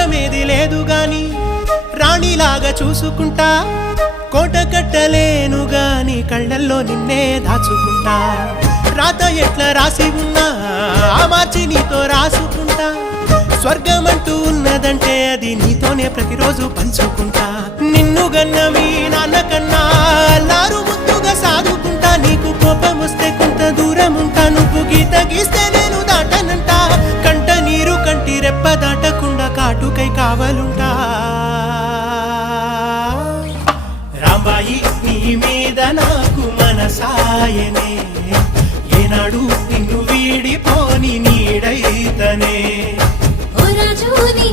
రాజ్యమేది లేదు గాని రాణిలాగా చూసుకుంటా, కోట కట్టలేను గాని కళ్ళల్లో నిన్నే దాచుకుంటా. రాత ఎట్లా రాసి ఉన్నా మార్చి నీతో రాసుకుంటా, స్వర్గమంటూ ఉన్నదంటే అది నీతోనే ప్రతిరోజు పంచుకుంటా. నిన్ను గన్న మీ నాన్నకన్నా అల్లారు ముద్దుగా సాదుకుంటా, నీకు కోపం వస్తే కొంత దూరం ఉంటా, నువ్వు గీత గీస్తే నేను దాటనంటా, కంట నీరు కంటి రెప్ప దాటకుండా కాటుకై కావలుంటా. రాంబాయి నీ మీద నాకు మనసాయనే, ఏనాడు నిన్ను వీడిపోని నీడైతనే. ఓ రాజు నీ